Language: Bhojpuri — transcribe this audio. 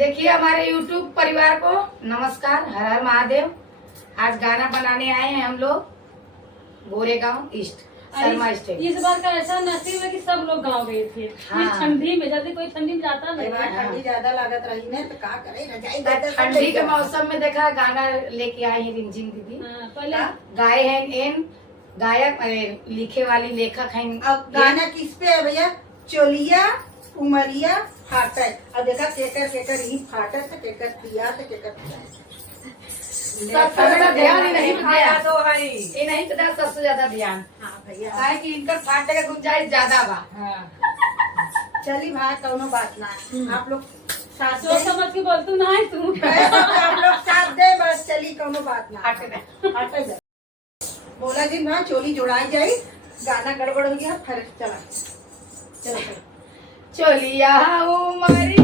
देखिए हमारे YouTube परिवार को नमस्कार, हर हर महादेव। आज गाना बनाने आए हैं हम लोग गोरेगांव ईस्ट शर्मा स्टेट। इस बार का ऐसा नसीब है कि सब लोग गाँव गए थे। हाँ। इस ठंडी में, जल्दी कोई ठंडी में जाता नहीं। ठंडी ज्यादा लागत रही ना तो का करे रजाई ठंडी के मौसम में देखा गाना लेके आई है रिमझिम दीदी। पहले गाए हैं एन गायक लिखे वाली लेखक हैं। अब गाना किस पे है भैया? चोलिया उमरिया फाटक। अब देखा केकर केकर ही फाटक तो केकर पिया तो केकर पिया। सबसे ज्यादा ध्यान ही नहीं खाया दिया तो है। ये नहीं पता सबसे ज्यादा ध्यान हाँ भैया है कि इनका फाटने का गुंजाइश ज्यादा बा। चली भाई कौनो बात ना आप लोग साथ सोच दे। समझ के बोल तू ना है तू। आप लोग साथ दे बस चली कौनो बात ना हटने। हटे जा। बोला जी ना चोली जुड़ाई जाई गाना गड़बड़ हो गया फिर चला चलो चोलिया उमरिया